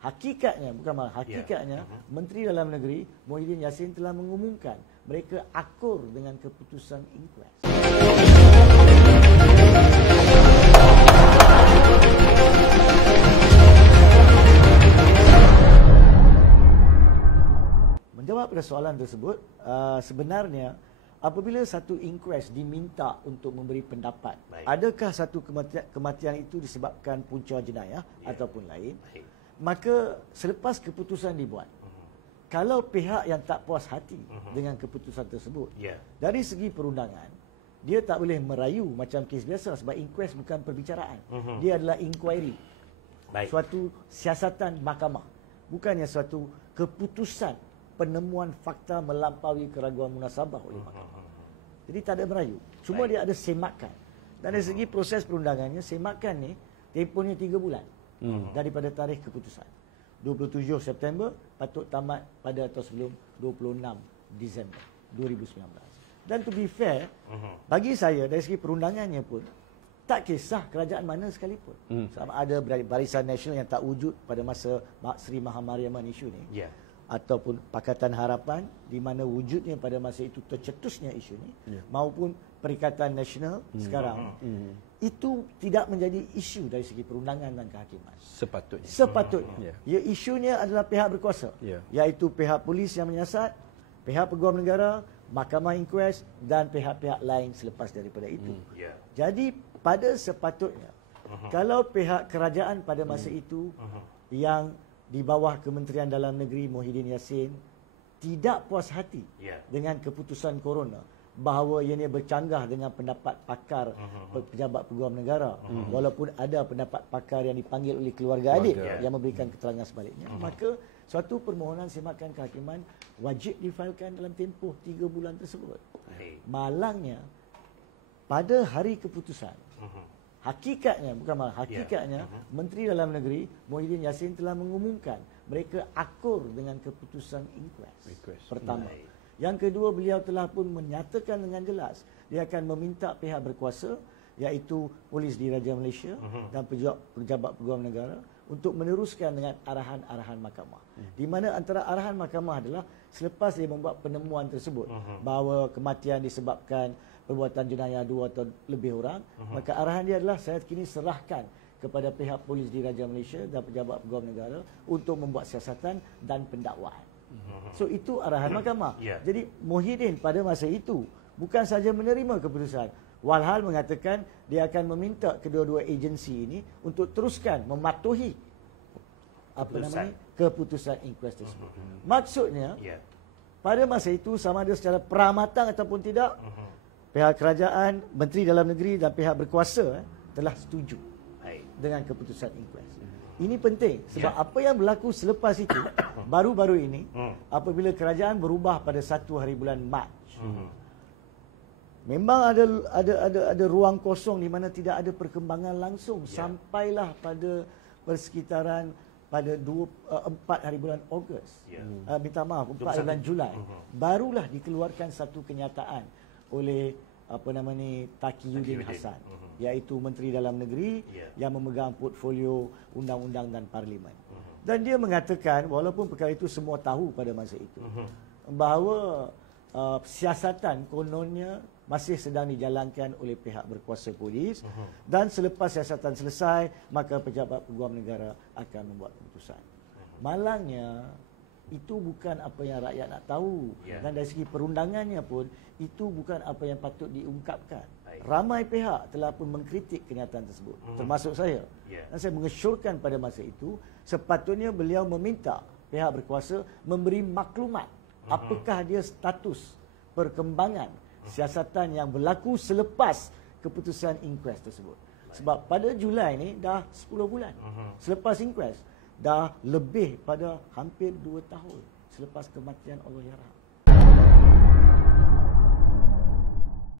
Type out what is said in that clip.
Hakikatnya, bukan malah, hakikatnya Menteri Dalam Negeri Muhyiddin Yassin telah mengumumkan mereka akur dengan keputusan inkuas. Menjawab pada soalan tersebut, sebenarnya apabila satu inkuas diminta untuk memberi pendapat, adakah satu kematian itu disebabkan punca jenayah ataupun lain, maka selepas keputusan dibuat, kalau pihak yang tak puas hati dengan keputusan tersebut, dari segi perundangan, dia tak boleh merayu macam kes biasa sebab inkuas bukan perbicaraan. Dia adalah inquiry. Suatu siasatan mahkamah. Bukannya suatu keputusan penemuan fakta melampaui keraguan munasabah oleh mahkamah. Jadi tak ada merayu. Cuma dia ada semakan. Dan dari segi proses perundangannya, semakan ni tempohnya 3 bulan daripada tarikh keputusan. 27 September patut tamat pada atau sebelum 26 Disember 2019. Dan to be fair, bagi saya dari segi perundangannya pun tak kisah kerajaan mana sekalipun. Sama ada Barisan Nasional yang tak wujud pada masa Sri Mahamariaman isu ni, ataupun Pakatan Harapan di mana wujudnya pada masa itu tercetusnya isu ni, maupun Perikatan Nasional sekarang, itu tidak menjadi isu dari segi perundangan dan kehakiman. Sepatutnya. Ya, isunya adalah pihak berkuasa, iaitu pihak polis yang menyiasat, pihak peguam negara, mahkamah inkuas dan pihak-pihak lain selepas daripada itu. Jadi pada sepatutnya, kalau pihak kerajaan pada masa itu yang di bawah Kementerian Dalam Negeri Muhyiddin Yassin tidak puas hati dengan keputusan corona, bahawa ianya bercanggah dengan pendapat pakar pejabat peguam negara, walaupun ada pendapat pakar yang dipanggil oleh keluarga adik yang memberikan keterangan sebaliknya, maka suatu permohonan semakan kehakiman wajib difailkan dalam tempoh 3 bulan tersebut. Malangnya pada hari keputusan, hakikatnya, bukan malah, hakikatnya Menteri Dalam Negeri Muhyiddin Yassin telah mengumumkan mereka akur dengan keputusan inkuas. Pertama. Yang kedua, beliau telah pun menyatakan dengan jelas dia akan meminta pihak berkuasa, iaitu Polis Diraja Malaysia dan pejabat peguam negara, untuk meneruskan dengan arahan-arahan mahkamah. Di mana antara arahan mahkamah adalah selepas dia membuat penemuan tersebut bahawa kematian disebabkan perbuatan jenayah 2 atau lebih orang, maka arahan dia adalah saya kini serahkan kepada pihak Polis Diraja Malaysia dan pejabat peguam negara untuk membuat siasatan dan pendakwaan. So itu arahan mahkamah. Jadi Muhyiddin pada masa itu bukan saja menerima keputusan, walhal mengatakan dia akan meminta kedua-dua agensi ini untuk teruskan mematuhi keputusan inkuas tersebut. Maksudnya pada masa itu sama ada secara peramatang ataupun tidak, pihak kerajaan, Menteri Dalam Negeri dan pihak berkuasa telah setuju dengan keputusan inkuas. Ini penting sebab apa yang berlaku selepas itu baru-baru ini, apabila kerajaan berubah pada 1 hari bulan Mac, memang ada ruang kosong di mana tidak ada perkembangan langsung sampailah pada persekitaran pada 4 hari bulan Ogos. Minta maaf, 4 hari bulan Julai, barulah dikeluarkan satu kenyataan oleh Taqiyuddin Hassan, iaitu Menteri Dalam Negeri yang memegang portfolio undang-undang dan parlimen. Dan dia mengatakan, walaupun perkara itu semua tahu pada masa itu, bahawa siasatan kononnya masih sedang dijalankan oleh pihak berkuasa polis, dan selepas siasatan selesai, maka pejabat peguam negara akan membuat keputusan. Malangnya itu bukan apa yang rakyat nak tahu, dan dari segi perundangannya pun itu bukan apa yang patut diungkapkan. Ramai pihak telah pun mengkritik kenyataan tersebut, termasuk saya. Dan saya mengesyorkan pada masa itu sepatutnya beliau meminta pihak berkuasa memberi maklumat apakah dia status perkembangan siasatan yang berlaku selepas keputusan inkuas tersebut. Sebab pada Julai ni dah 10 bulan selepas inkuas, dah lebih pada hampir 2 tahun selepas kematian Allahyarham.